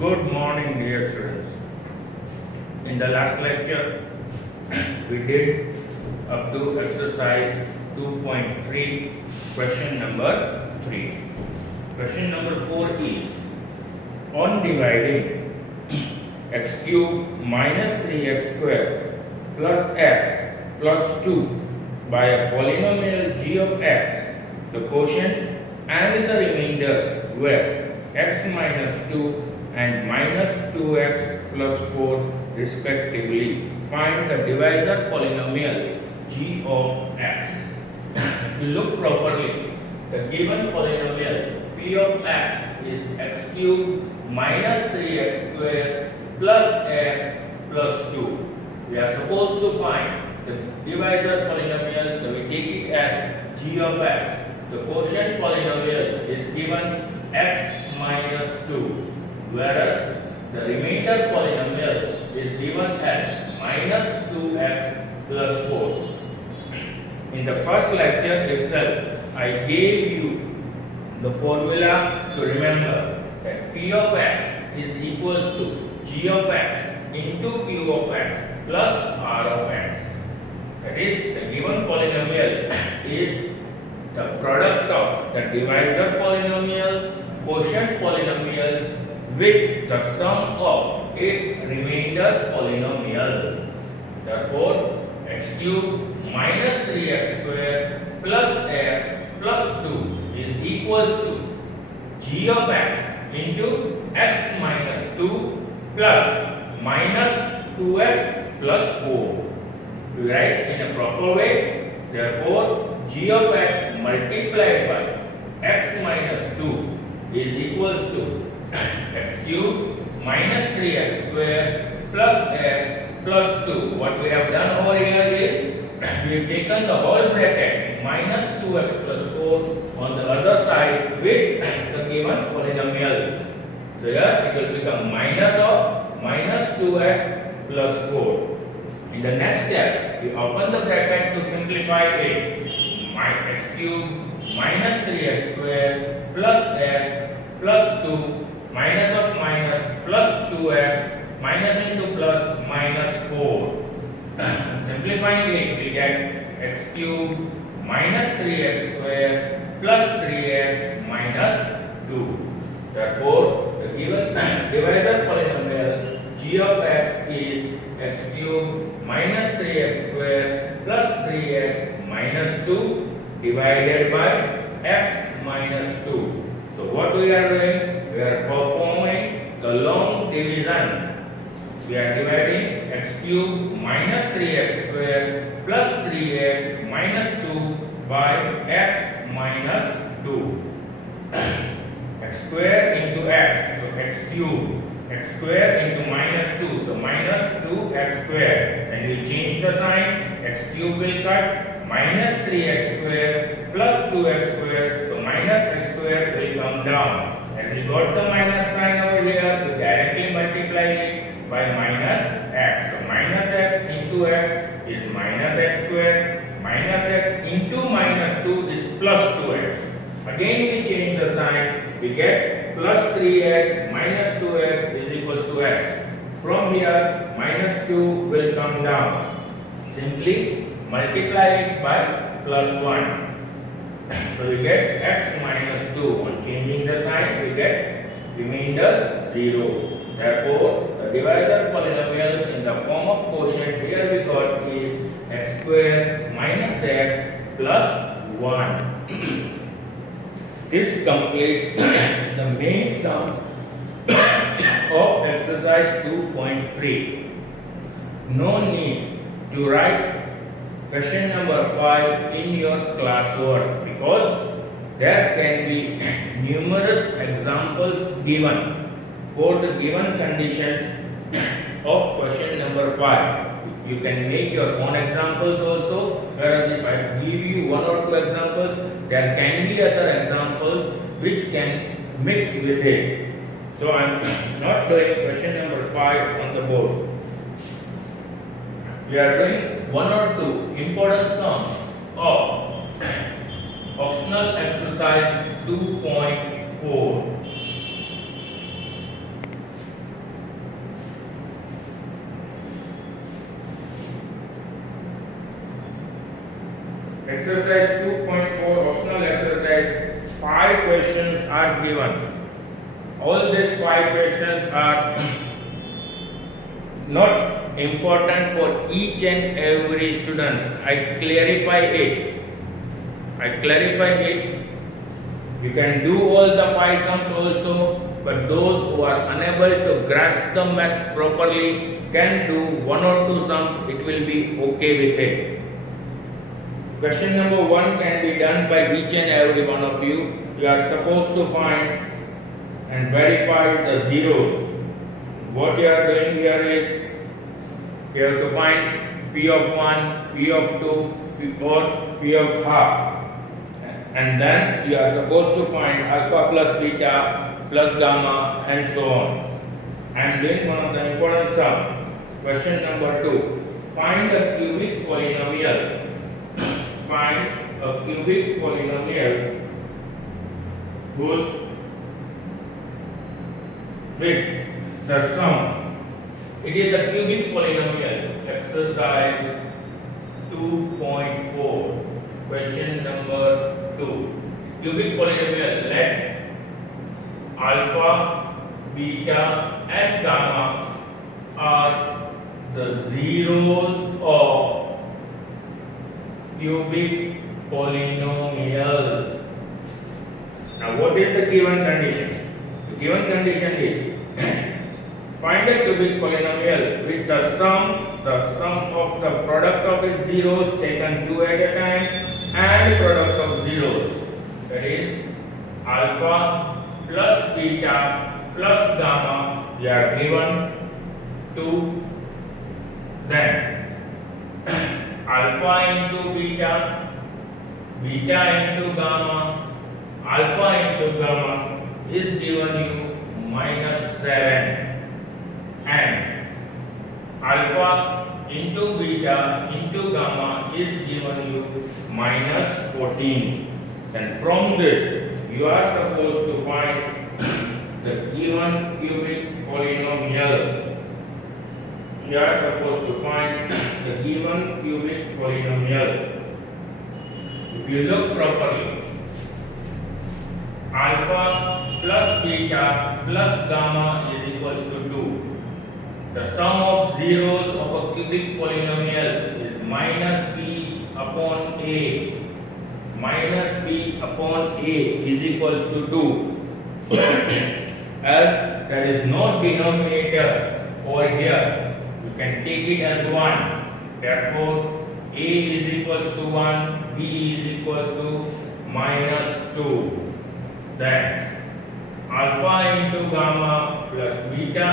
Good morning, dear students. In the last lecture, we did up to exercise 2.3, question number 3. Question number 4 is on dividing x cube minus 3x square plus x plus 2 by a polynomial g of x, the quotient and the remainder were x minus 2 and minus 2x plus 4 respectively. Find the divisor polynomial g of x. If you look properly, the given polynomial p of x is x cube minus 3x square plus x plus 2. We are supposed to find the divisor polynomial, so we take it as g of x. The quotient polynomial is given x minus 2. Whereas the remainder polynomial is given as minus 2x plus 4. In the first lecture itself, I gave you the formula to remember that p of x is equals to g of x into q of x plus r of x. That is, the given polynomial is the product of the divisor polynomial, quotient polynomial, with the sum of its remainder polynomial. Therefore, x cube minus 3x square plus x plus 2 is equals to g of x into x minus 2 plus minus 2x plus 4. We write in a proper way. Therefore, g of x multiplied by x minus 2 is equals to x cube minus 3x square plus x plus 2. What we have done over here is we have taken the whole bracket minus 2x plus 4 on the other side with the given polynomial. So here it will become minus of minus 2x plus 4. In the next step, we open the bracket to simplify it. X cube minus 3x square plus x plus 2 minus of minus plus 2x minus into plus minus 4. Simplifying it, we get x cube minus 3x square plus 3x minus 2. Therefore, the given divisor polynomial g of x is x cube minus 3x square plus 3x minus 2 divided by x minus 2. So what we are doing? We are performing the long division. We are dividing x cube minus 3x square plus 3x minus 2 by x minus 2. X square into x, so x cube. X square into minus 2, so minus 2x square. When we change the sign, x cube will cut, minus 3x square plus 2x square, so minus x square will come down. As we got the minus sign over here, we directly multiply it by minus x. So minus x into x is minus x square, minus x into minus 2 is plus 2x. Again we change the sign, we get plus 3x minus 2x is equals to x. From here, minus 2 will come down. Simply multiply it by plus 1. So we get x minus 2. On changing the sign, we get remainder 0. Therefore, the divisor polynomial in the form of quotient here we got is x square minus x plus 1. This completes the main sums of exercise 2.3. No need to write question number 5 in your classwork because there can be numerous examples given for the given conditions of question number 5. You can make your own examples also, whereas if I give you one or two examples, there can be other examples which can mix with it. So I am not doing question number 5 on the board. We are doing one or two important sums of optional exercise 2.4. exercise 2.4 optional exercise, 5 questions are given. All these 5 questions are not important for each and every student. I clarify it. You can do all the 5 sums also, but those who are unable to grasp the maths properly can do 1 or 2 sums. It will be okay with it. Question number 1 can be done by each and every one of you. You are supposed to find and verify the zeros. What you are doing here is you have to find P of 1, P of 2, or P of half. And then you are supposed to find alpha plus beta plus gamma and so on. I am doing one of the important sum. Question number 2. Find a cubic polynomial. Find a cubic polynomial whose with the sum. It is a cubic polynomial. Exercise 2.4. Question number 2. Cubic polynomial. Let alpha, beta and gamma are the zeros of cubic polynomial. Now what is the given condition? The given condition is find a cubic polynomial with the sum of the product of its zeros taken 2 at a time and product of zeros, that is alpha plus beta plus gamma, we are given to then alpha into beta, beta into gamma, alpha into gamma is given you -7 and alpha into beta into gamma is given you -14. And from this you are supposed to find the given cubic polynomial. You are supposed to find the given cubic polynomial. If you look properly, alpha plus beta plus gamma is equals to 2. The sum of zeros of a cubic polynomial is -b upon a. -b upon a is equals to 2. As there is no denominator over here, you can take it as 1. Therefore, a is equals to 1, b is equals to -2. Then alpha into gamma plus beta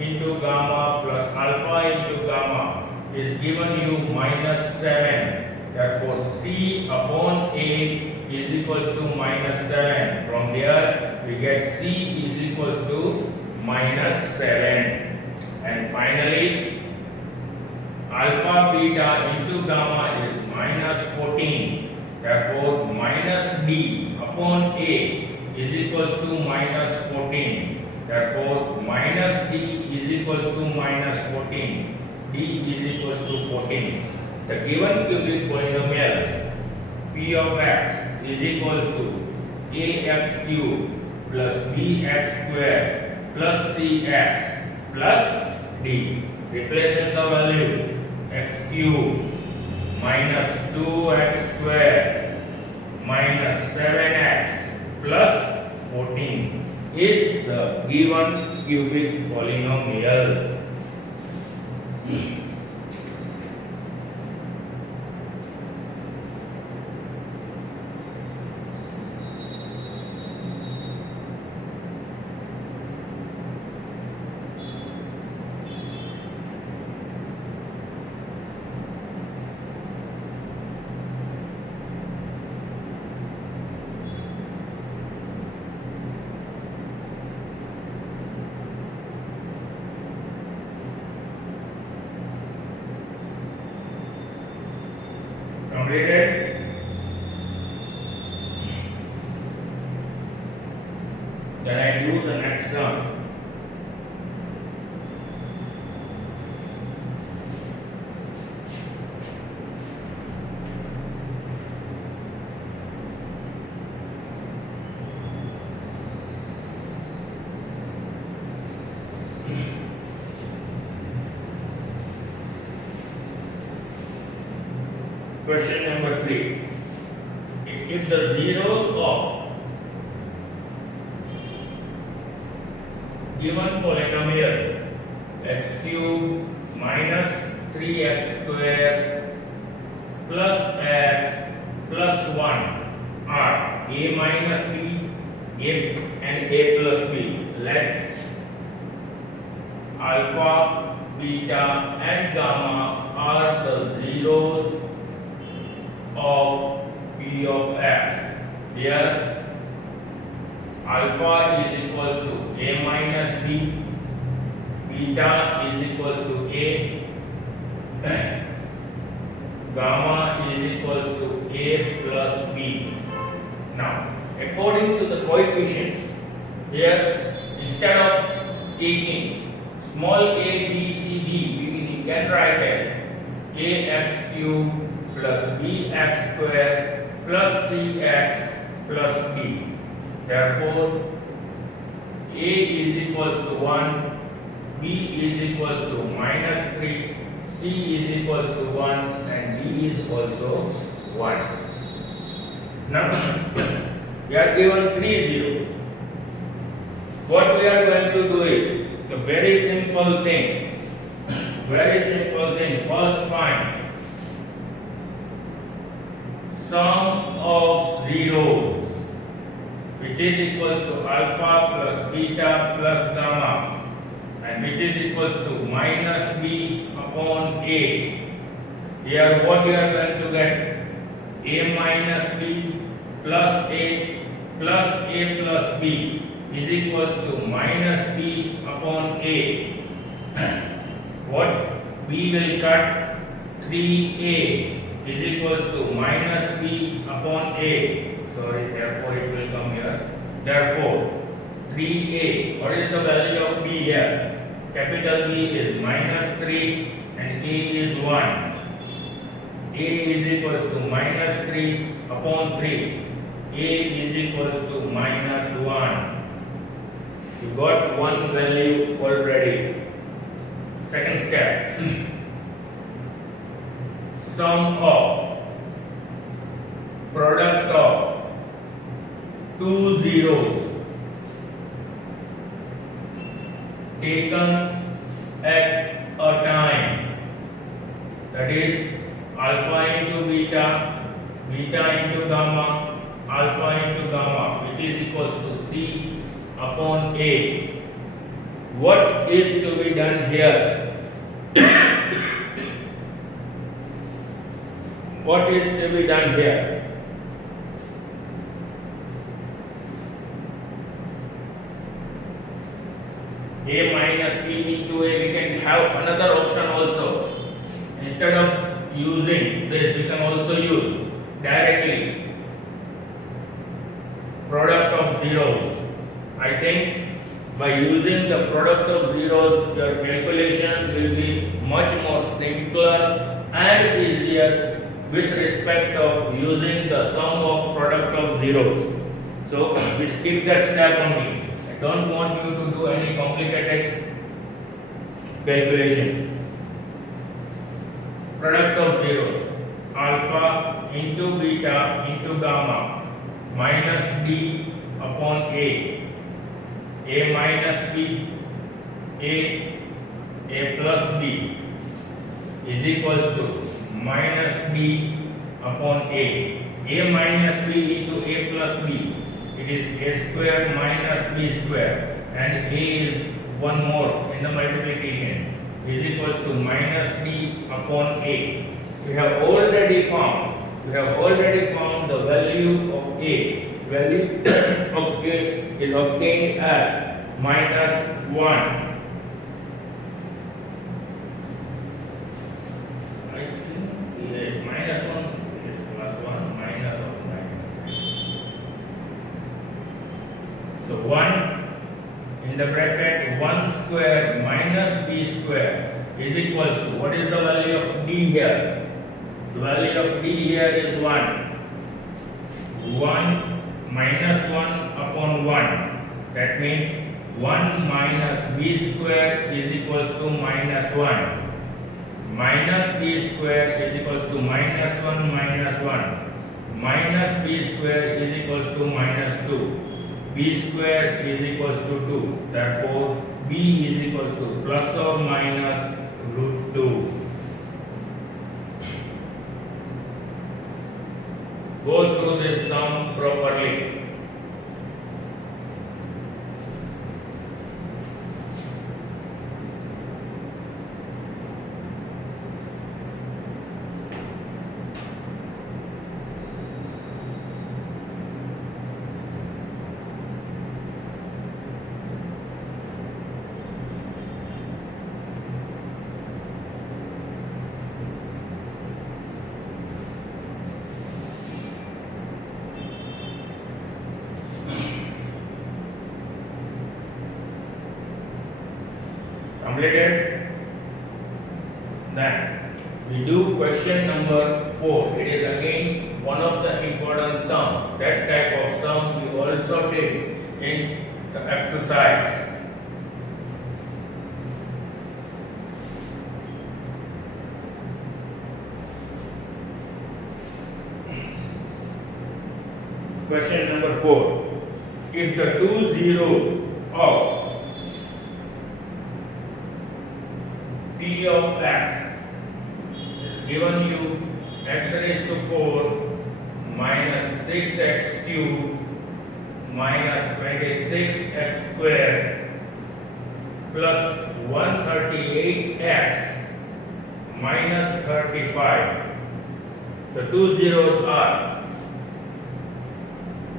into gamma plus alpha into gamma is given you -7. Therefore, c upon a is equals to -7. From here we get c is equals to -7. And finally, alpha beta into gamma is -14. Therefore, -d upon a is equals to -14. Therefore, -d is equals to -14. d is equals to 14. The given cubic polynomial p of x is equals to ax cube plus bx square plus cx plus d. Replacing the values, x cube minus 2x square minus 7x plus 14 is the given cubic polynomial. Completed? Then I do the next sum. question number 3. If the zeros of given polynomial x cube minus 3x square plus x plus 1 are a minus b, a and a plus b, let alpha, beta and gamma are the zeros of p of x. Here alpha is equals to a minus b, beta is equals to a, gamma is equals to a plus b. Now, according to the coefficients, here instead of taking small a, b, c, d, we can write as ax cube plus bx square plus cx plus b. Therefore, a is equals to 1, b is equals to minus 3, c is equals to 1 and d is also 1. Now, we are given 3 zeros. What we are going to do is the very simple thing. First find sum of zeros, which is equals to alpha plus beta plus gamma, and which is equals to minus b upon a. Here what you are going to get? A minus b plus a plus b is equals to minus b upon a. What? B will cut 3a is equals to minus b upon a. Sorry, therefore it will come here. Therefore, 3a, what is the value of b here? Capital B is minus 3 and a is 1. A is equals to minus 3 upon 3. A is equals to minus 1. You got one value already. Second step. Sum of product of two zeros taken at a time, that is alpha into beta, beta into gamma, alpha into gamma, which is equals to c upon a. What is to be done here? What is to be done here? A minus b into a, we can have another option also. Instead of using this, we can also use directly product of zeros. I think by using the product of zeros, your calculations will be much more simpler and easier with respect of using the sum of product of zeros. So we skip that step only. I don't want you to do any complicated calculations. Product of zeros, alpha into beta into gamma minus b upon a minus b, a plus b is equals to minus b upon a minus b into a plus b, it is a square minus b square, and a is one more in the multiplication, is equals to minus b upon a. We have already found the value of a. Value of a is obtained as minus 1. So 1 in the bracket 1 square minus b square is equals to, what is the value of d here? The value of d here is 1. 1 minus 1 upon 1. That means 1 minus b square is equals to minus 1. minus b square is equals to minus 1 minus 1. Minus b square is equals to minus 2. B square is equals to 2. Therefore, b is equals to plus or minus root 2. Go through this sum properly. Completed? Then we do question number 4. It is again one of the important sum. That type of sum we also did in the exercise. Question number 4. If the two zeros of p of x is given you x raised to 4 minus 6x cubed minus 26x squared plus 138x minus 35. The two zeros are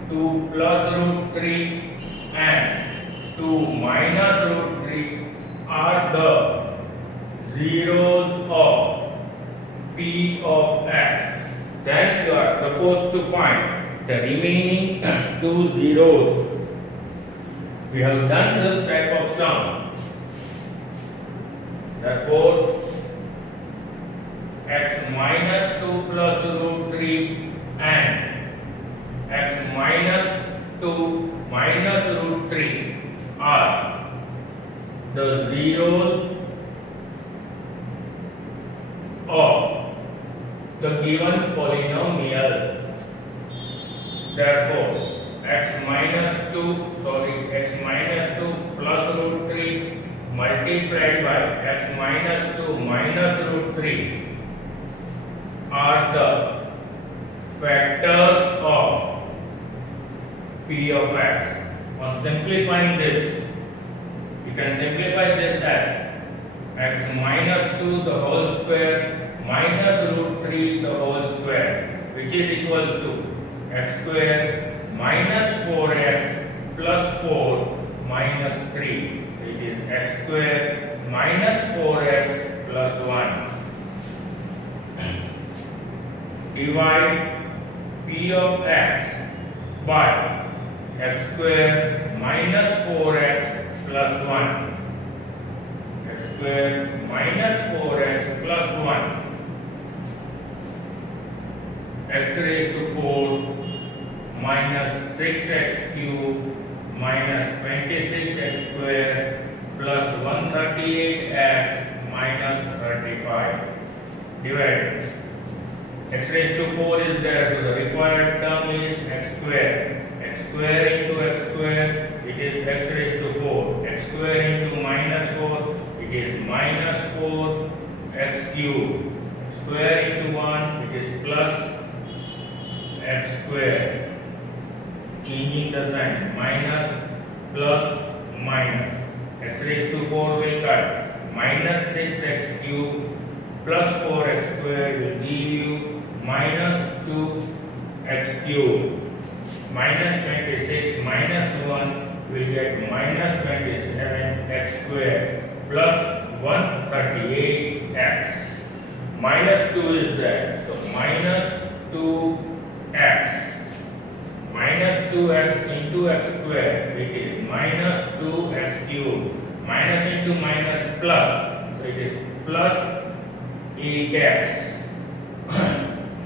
2 plus root 3 and 2 minus root 3 are the zeros of p of x. Then you are supposed to find the remaining two zeros. We have done this type of sum. Therefore, x minus 2 plus root 3 and x minus 2 minus root 3 are the zeros of the given polynomial. Therefore, x minus 2 plus root 3 multiplied by x minus 2 minus root 3 are the factors of p of x. On simplifying this, you can simplify this as x minus 2 the whole square minus root 3 the whole square, which is equals to x square minus 4x plus 4 minus 3. So it is x square minus 4x plus 1. Divide p of x by x square minus 4x plus 1. X square minus 4x plus 1. X raised to 4 minus 6x cubed minus 26x square plus 138x minus 35. Divided. X raised to 4 is there, so the required term is x square. X square into x square, it is x raised to 4. X square into minus 4, it is minus 4 x cubed. X square into 1, it is plus x square. Changing the sign, minus plus minus. X raised to 4 will cut. Minus 6x cubed plus 4x square will give you minus 2x cubed. Minus 26 minus 1 will get minus 27x square plus 138x. Minus 2 is there, so minus 2x. Minus 2x into x square, it is minus 2x cubed. Minus into minus plus, so it is plus 8x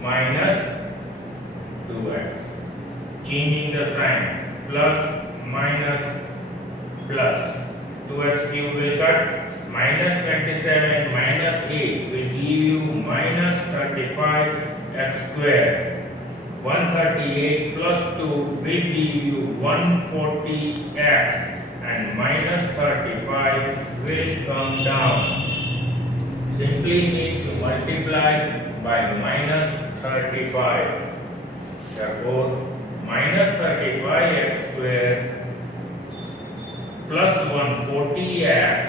minus 2x. Changing the sign, plus minus plus. 2x cube will cut. Minus 27 minus 8 will give you minus 35x square. 138 plus 2 will give you 140x, and minus 35 will come down. Simply need to multiply by minus 35. Therefore, minus 35x square plus 140x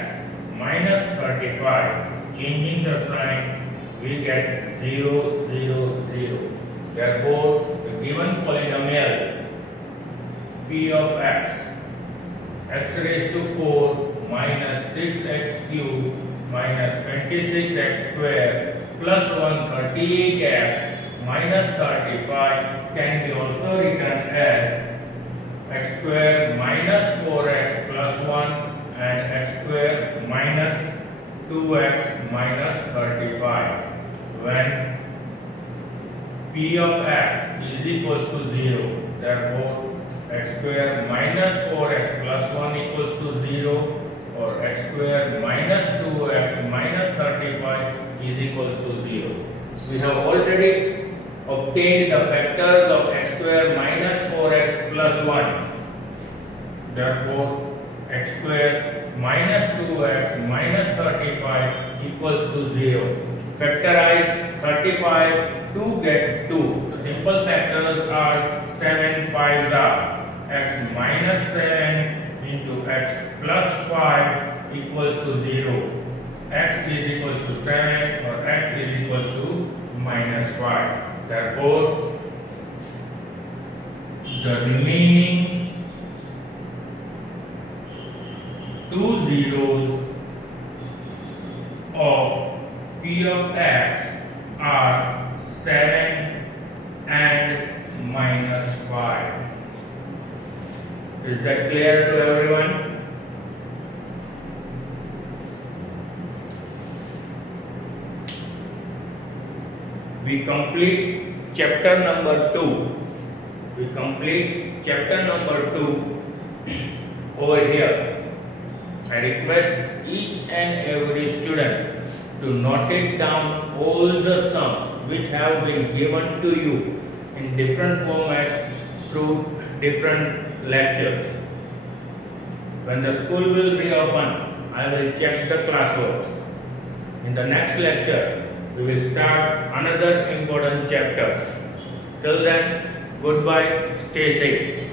minus 35. Changing the sign, we get 0, 0, 0. Therefore, the given polynomial p of x raised to 4 minus 6x cubed minus 26x square plus 138x minus 35 can be also written as x square minus 4x plus 1 and x square minus 2x minus 35 when p of x is equals to 0. Therefore, x square minus 4x plus 1 equals to 0, or x square minus 2x minus 35 is equals to 0. We have already obtained the factors of x square minus 4x plus 1. Therefore, x square minus 2x minus 35 equals to 0. Factorize 35 to get 2. The simple factors are 7 5s are x minus 7 into x plus 5 equals to 0. X is equals to 7 or x is equals to minus 5. Therefore, the remaining two zeros of p of x are 7 and minus 5. Is that clear to everyone? We complete chapter number 2. We complete chapter number 2 over here. I request each and every student to note it down all the sums which have been given to you in different formats through different lectures. When the school will reopen, I will check the classworks. In the next lecture, we will start another important chapter. Till then, goodbye, stay safe.